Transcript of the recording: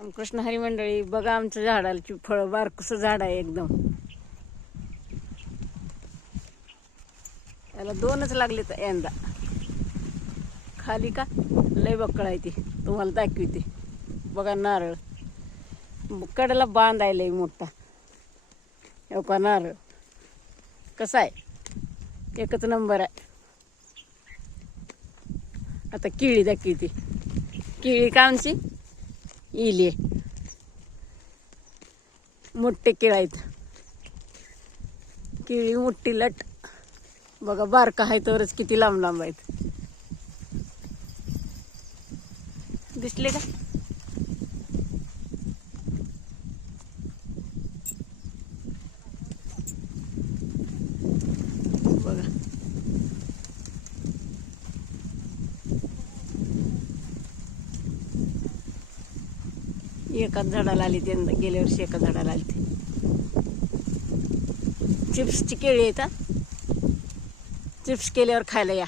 कृष्ण हरी मंडळी बघा आमच्या झाडाची फळं बारकस झाड आहे एकदम. याला दोनच लागले तर यंदा. खाली का? लय बक्कळ आहे ती. तुम्हाला दाखवते. बघा नारळ. कडेला लय मोठा. एव का नारळ. कसा आहे? एकच नंबर आहे. आता केळी दाखवते. केळी का आमची? इले. मोठे केळ आहेत. केळी मोठी लट. बघा बारका आहे तरच किती लांब लांब आहेत. दिसले का बघा एकाच झाडाला आली ते गेल्या वर्षी एका झाडाला आली ते. चिप्सची केळी येतात चिप्स केल्यावर खायला या.